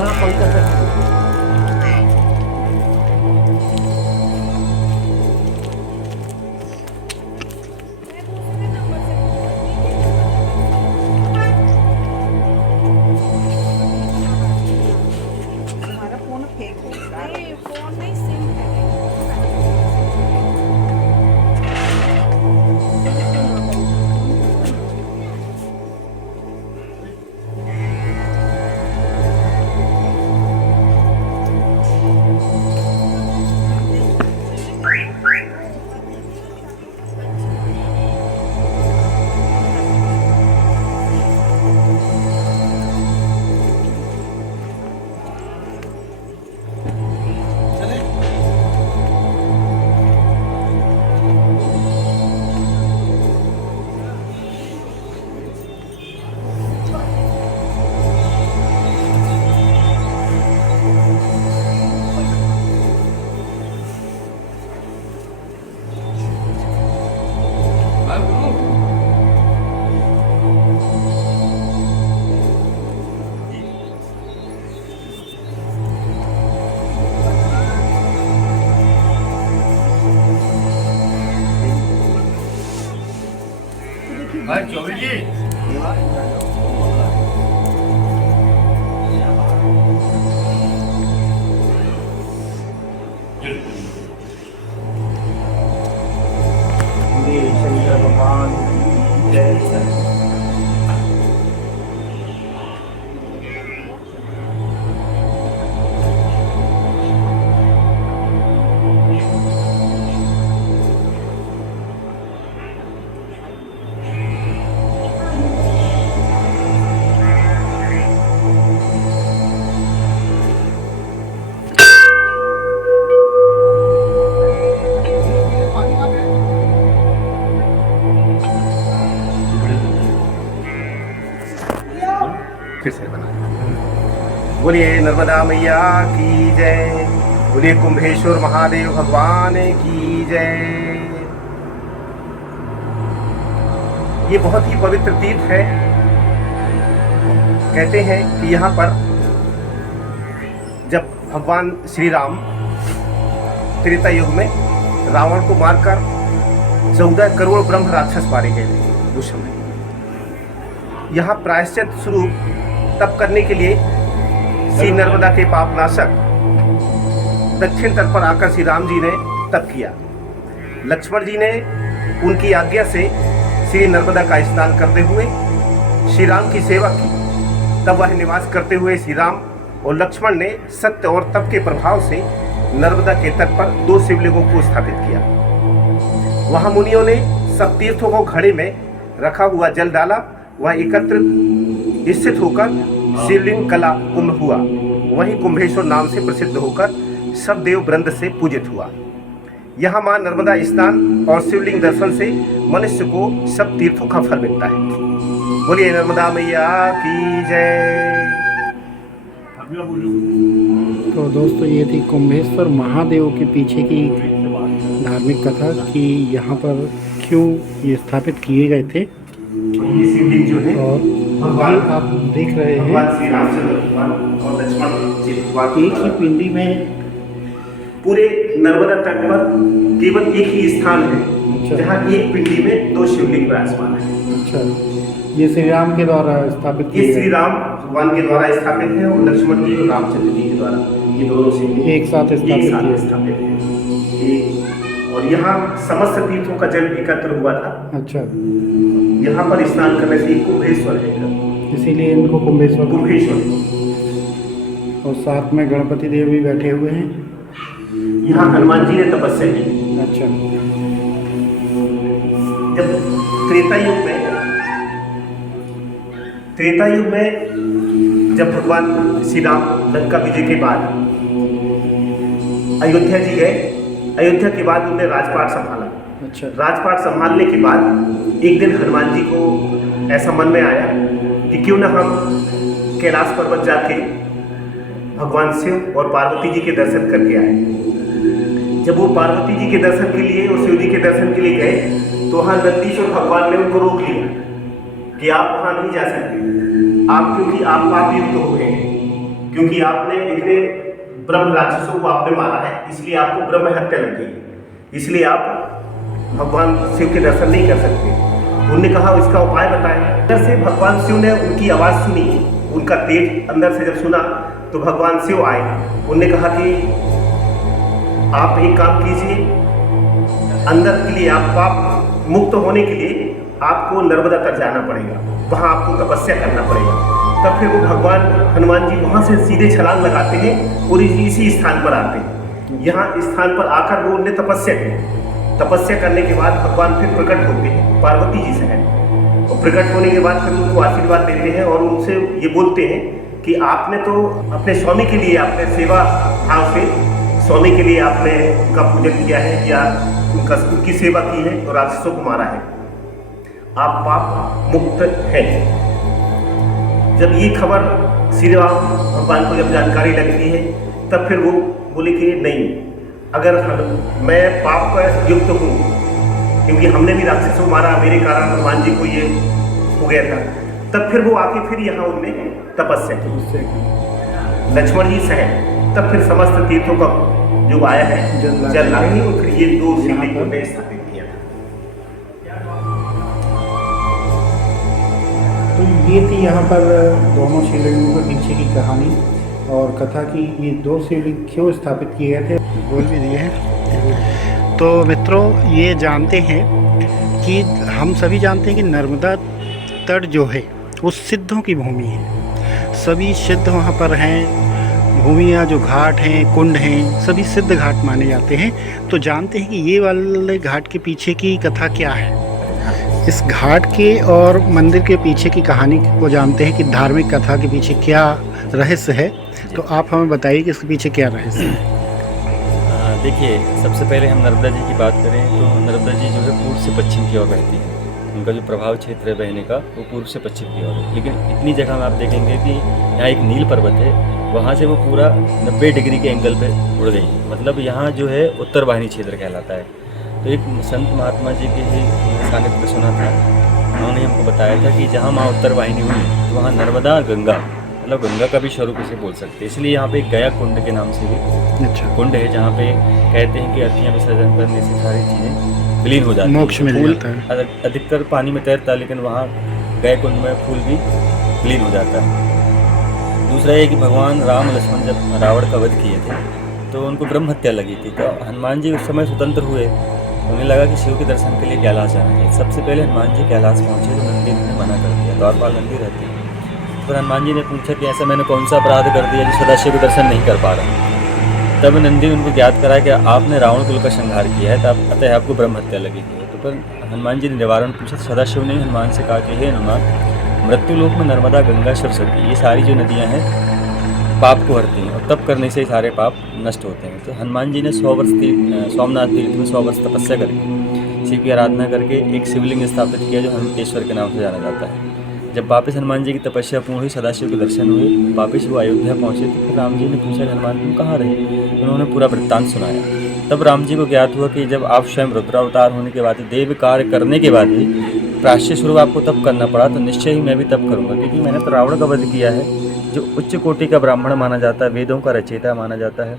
हाँ पंकज सर। मैं दूसरे नंबर से फोन करती हूँ, ये वाला नंबर है तुम्हारा फोन फेंक दो। नहीं, फोन नहीं, सिम है मेरा। चौबे जी शंकर भगवान की जय। फिर से बना। बोलिए नर्मदा मैया की जय। बोलिए कुंभेश्वर महादेव भगवान की जय। ये बहुत ही पवित्र तीर्थ है। कहते हैं कि यहाँ पर जब भगवान श्री राम त्रेता युग में रावण को मारकर 14 करोड़ ब्रह्म राक्षस मारे गए थे उस समय। यहाँ प्रायश्चित स्वरूप तप करने के लिए श्री नर्मदा के पापनाशक दक्षिण तट पर आकर श्री राम जी ने तप किया। लक्ष्मण जी ने उनकी आज्ञा से श्री नर्मदा का स्नान करते हुए श्री राम की सेवा की। तब वह निवास करते हुए श्री राम और लक्ष्मण ने सत्य और तप के प्रभाव से नर्मदा के तट पर 2 शिवलिंगों को स्थापित किया। वहां मुनियों ने सब तीर्थों को घड़े में रखा हुआ जल डाला। वह एकत्र स्थित होकर शिवलिंग कला कुंभ हुआ। वहीं कुंभेश्वर नाम से प्रसिद्ध होकर सब देव वृंद से पूजित हुआ। यहाँ मां नर्मदा स्नान और शिवलिंग दर्शन से मनुष्य को सब तीर्थों का फल मिलता है। बोलिए नर्मदा मैया की जय। तो दोस्तों ये थी कुंभेश्वर महादेव के पीछे की धार्मिक कथा कि यहाँ पर क्यों ये स्थापित किए गए थे। ये शिवलिंग जो है और भगवान आप देख रहे हैं भगवान श्री रामचंद्र भगवान और लक्ष्मण जी भगवान एक ही पिंडी में पूरे नर्मदा तट पर केवल एक ही स्थान है अच्छा। जहाँ एक पिंडी में 2 शिवलिंग विराजमान है। अच्छा, ये श्री राम के द्वारा स्थापित ये किए श्री गए राम भगवान के द्वारा स्थापित है और लक्ष्मण जी और रामचंद्र जी के द्वारा ये दोनों शिवलिंग एक साथ स्थापित है। और यहाँ समस्त तीर्थों का जल एकत्र हुआ था। अच्छा, यहाँ पर स्नान करने से कुंभेश्वर है, इसीलिए इनको कुंभेश्वर कुंभेश्वर। और साथ में गणपति देव भी बैठे हुए हैं। यहाँ हनुमान जी ने तपस्या की। अच्छा, जब त्रेता युग में जब भगवान श्री राम लंका विजय के बाद अयोध्या जी गए। अयोध्या के बाद उन्होंने राजपाट संभाला। अच्छा, राजपाट संभालने के बाद एक दिन हनुमान जी को ऐसा मन में आया कि क्यों ना हम कैलाश पर्वत जाके भगवान शिव और पार्वती जी के दर्शन करके आए। जब वो पार्वती जी के दर्शन के लिए और शिव जी के दर्शन के लिए गए तो वहाँ नंदीश्वर भगवान ने उनको रोक लिया कि आप वहाँ नहीं जा सकते, आप क्योंकि आप पाप युक्त हो गए हैं। क्योंकि आपने इतने ब्रह्म राक्षसों को आपने मारा है, इसलिए आपको ब्रह्म हत्या लग गई, इसलिए आप भगवान शिव के दर्शन नहीं कर सकते। उन्होंने कहा इसका उपाय बताएं। अंदर से भगवान शिव ने उनकी आवाज़ सुनी, उनका तेज अंदर से जब सुना तो भगवान शिव आए। उन्होंने कहा कि आप एक काम कीजिए, अंदर के लिए आप पाप मुक्त होने के लिए आपको नर्मदा तक जाना पड़ेगा, वहाँ आपको तपस्या करना पड़ेगा। तब फिर वो भगवान हनुमान जी वहाँ से सीधे छलांग लगाते हैं और इसी स्थान पर आते हैं। यहाँ स्थान पर आकर वो उन्होंने तपस्या की। तपस्या करने के बाद भगवान फिर प्रकट होते हैं पार्वती जी से है, और प्रकट होने के बाद फिर उनको आशीर्वाद देते हैं और उनसे ये बोलते हैं कि आपने तो अपने स्वामी के लिए, आपने सेवा भाव से स्वामी के लिए आपने उनका पूजन किया है या उनकी सेवा की है और राक्षसों को मारा है, आप पाप मुक्त हैं। जब ये खबर श्री राम भगवान को जब जानकारी लगती है तब फिर वो बोले कि नहीं, अगर मैं पाप पर युक्त हूँ, क्योंकि हमने भी राक्षसों मारा, मेरे कारण हनुमान जी को ये हो गया था, तब फिर वो आके फिर यहाँ उनने तपस्या की, लक्ष्मण जी सह। तब फिर समस्त तीर्थों का जो आया है जल लाके और फिर ये 2 शिवलिंगों ने स्थापित किया। तो ये थी यहाँ पर दोनों शिवलिंगों के पीछे की कहानी और कथा की। ये 2 शिवलिंग क्यों स्थापित किए गए थे बोल भी दिए हैं। तो मित्रों, ये जानते हैं कि हम सभी जानते हैं कि नर्मदा तट जो है वो सिद्धों की भूमि है। सभी सिद्ध वहाँ पर हैं, भूमियाँ जो घाट हैं, कुंड हैं, सभी सिद्ध घाट माने जाते हैं। तो जानते हैं कि ये वाले घाट के पीछे की कथा क्या है। इस घाट के और मंदिर के पीछे की कहानी को जानते हैं कि धार्मिक कथा के पीछे क्या रहस्य है। तो आप हमें बताइए कि इसके पीछे क्या रहस्य है। देखिए, सबसे पहले हम नर्मदा जी की बात करें तो नर्मदा जी जो है पूर्व से पश्चिम की ओर बहती है। उनका जो प्रभाव क्षेत्र है बहने का वो पूर्व से पश्चिम की ओर है। लेकिन इतनी जगह में आप देखेंगे कि यहाँ एक नील पर्वत है, वहाँ से वो पूरा 90 डिग्री के एंगल पे उड़ गई है। मतलब यहाँ जो है उत्तर वाहिनी क्षेत्र कहलाता है। तो एक संत महात्मा जी के ही सानिध्य में सुना था, उन्होंने हमको बताया था कि जहाँ माँ उत्तर वाहिनी हुई तो वहाँ नर्मदा गंगा, मतलब गंगा का भी स्वरूप इसे बोल सकते हैं। इसलिए यहाँ पे एक गया कुंड के नाम से भी कुंड है, जहाँ पे कहते हैं कि अर्थियाँ विसर्जन करने से सारी चीज़ें विलीन हो जाती है, मोक्ष मिल जाता है। अधिकतर पानी में तैरता है, लेकिन वहाँ गया कुंड में फूल भी विलीन हो जाता है। दूसरा ये कि भगवान राम लक्ष्मण जब रावण का वध किए थे तो उनको ब्रह्म हत्या लगी थी। तो हनुमान जी उस समय स्वतंत्र हुए, उन्हें लगा कि शिव के दर्शन के लिए कैलाश जाना है। सबसे पहले हनुमान जी कैलाश पहुँचे तो नंदी ने मना कर दिया, द्वारपाल नंदी रहते हैं। फिर हनुमान जी ने पूछा कि ऐसा मैंने कौन सा अपराध कर दिया जो सदाशिव के दर्शन नहीं कर पा रहा। तब नंदी उनको ज्ञात कराया कि आपने रावण कुल का संहार किया है, तब अतः आपको ब्रह्म हत्या लगी है। तो फिर हनुमान जी ने निवारण पूछा। सदाशिव ने हनुमान से कहा कि हे हनुमान, मृत्यु लोक में नर्मदा, गंगा, सरस्वती, ये सारी जो नदियाँ हैं पाप को हरती हैं और तप करने से सारे पाप नष्ट होते हैं। तो हनुमान जी ने 100 वर्ष सोमनाथ तीर्थ में 100 वर्ष तपस्या करके शिव की आराधना करके एक शिवलिंग स्थापित किया जो हनुमंतेश्वर के नाम से जाना जाता है। जब वापस हनुमान जी की तपस्या पूर्ण हुई, सदाशिव के दर्शन हुए, वापस वो अयोध्या पहुँचे तो फिर राम जी ने पूछा कि हनुमान तुम कहाँ रहे? उन्होंने पूरा वृत्तांत सुनाया। तब राम जी को ज्ञात हुआ कि जब आप स्वयं रुद्रावतार होने के बाद, देव कार्य करने के बाद भी प्रायश्चित स्वरूप आपको तप करना पड़ा, तो निश्चय ही मैं भी तप करूँगा, क्योंकि मैंने तो रावण का वध किया है, जो उच्च कोटि का ब्राह्मण माना जाता है, वेदों का रचयिता माना जाता है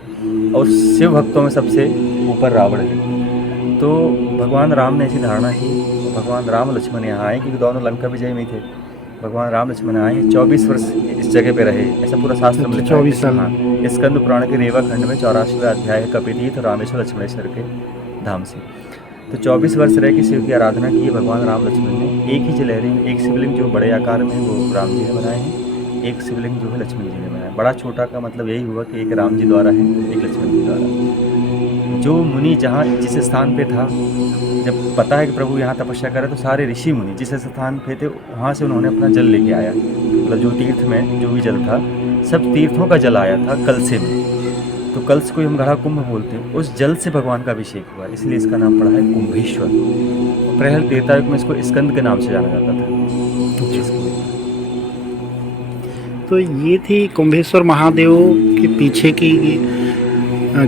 और शिव भक्तों में सबसे ऊपर रावण है। तो भगवान राम ने ऐसी धारणा की, भगवान राम लक्ष्मण यहाँ आए, क्योंकि दोनों लंका विजय में थे। भगवान राम लक्ष्मण आए, 24 वर्ष इस जगह पे रहे, ऐसा पूरा शास्त्र में लिखा है। 24 साल। हाँ, स्कंद पुराण के रेवा खंड में 84वां अध्याय है, कपितीर्थ रामेश्वर लक्ष्मणेश्वर के धाम से। तो 24 वर्ष रह के शिव की आराधना की है भगवान राम लक्ष्मण ने। एक ही जलहरी में एक शिवलिंग जो बड़े आकार में वो राम जी ने बनाए हैं, एक शिवलिंग जो है लक्ष्मण जी ने बनाया। बड़ा छोटा का मतलब यही हुआ कि एक राम जी द्वारा है, एक लक्ष्मण जी द्वारा। जो मुनि जहाँ जिस स्थान पे था, जब पता है कि प्रभु यहाँ तपस्या करे, तो सारे ऋषि मुनि जिस स्थान पे थे वहाँ से उन्होंने अपना जल लेके आया। मतलब जो तीर्थ में जो भी जल था, सब तीर्थों का जल आया था कलसे में। तो कलश को हम घड़ा कुंभ बोलते हैं, उस जल से भगवान का अभिषेक हुआ, इसलिए इसका नाम पड़ा है कुंभेश्वर। प्रहल त्रेतायुग में इसको स्कंद के नाम से जाना जाता था। तो ये थी कुंभेश्वर महादेव के पीछे की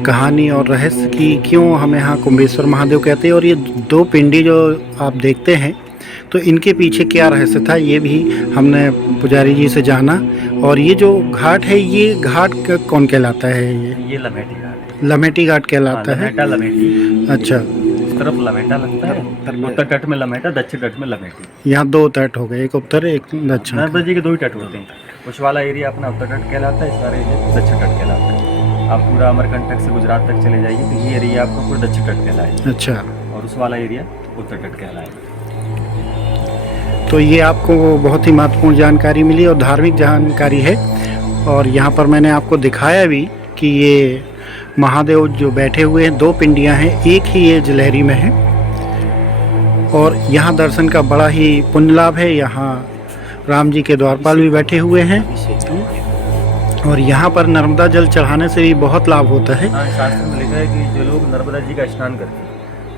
कहानी और रहस्य की, क्यों हमें यहाँ कुंभेश्वर महादेव कहते हैं। और ये 2 पिंडी जो आप देखते हैं, तो इनके पीछे क्या रहस्य था ये भी हमने पुजारी जी से जाना। और ये जो घाट है, ये घाट कौन कहलाता है? ये लमेटी घाट है। लमेटी घाट कहलाता है। लमेटा लमेटी, अच्छा, इस तरफ लमेटा लगता है, उत्तर तट में लमेटा, दक्षिण तट में लमेटी। यहाँ 2 तट हो गए, एक उत्तर एक दक्षिण। नर्मदा जी के 2 ही तट होते हैं। उस वाला एरिया अपना उत्तर तट कहलाता है, इस वाला एरिया दक्षिण तट कहलाता है। आप पूरा अमरकंटक से गुजरात तक चले जाइए तो ये एरिया आपको पूरा दक्षिण तट कहलाएगा, अच्छा, और उस वाला एरिया उत्तर तट कहलाएगा। तो ये आपको बहुत ही महत्वपूर्ण जानकारी मिली और धार्मिक जानकारी है। और यहाँ पर मैंने आपको दिखाया भी कि ये महादेव जो बैठे हुए हैं, 2 पिंडियाँ हैं, एक ही ये जलहरी में है। और यहाँ दर्शन का बड़ा ही पुण्य लाभ है। यहाँ राम जी के द्वारपाल भी बैठे हुए हैं और यहाँ पर नर्मदा जल चढ़ाने से भी बहुत लाभ होता है। हाँ, शास्त्र में लिखा है कि जो लोग नर्मदा जी का स्नान करते हैं,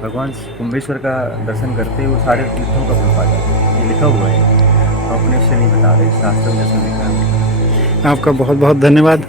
भगवान कुंभेश्वर का दर्शन करते हैं, वो सारे तीर्थों का फल पा जाते हैं। ये लिखा हुआ है, अपने से नहीं बता रहे, शास्त्र में जैसा लिखा है। आपका बहुत बहुत धन्यवाद।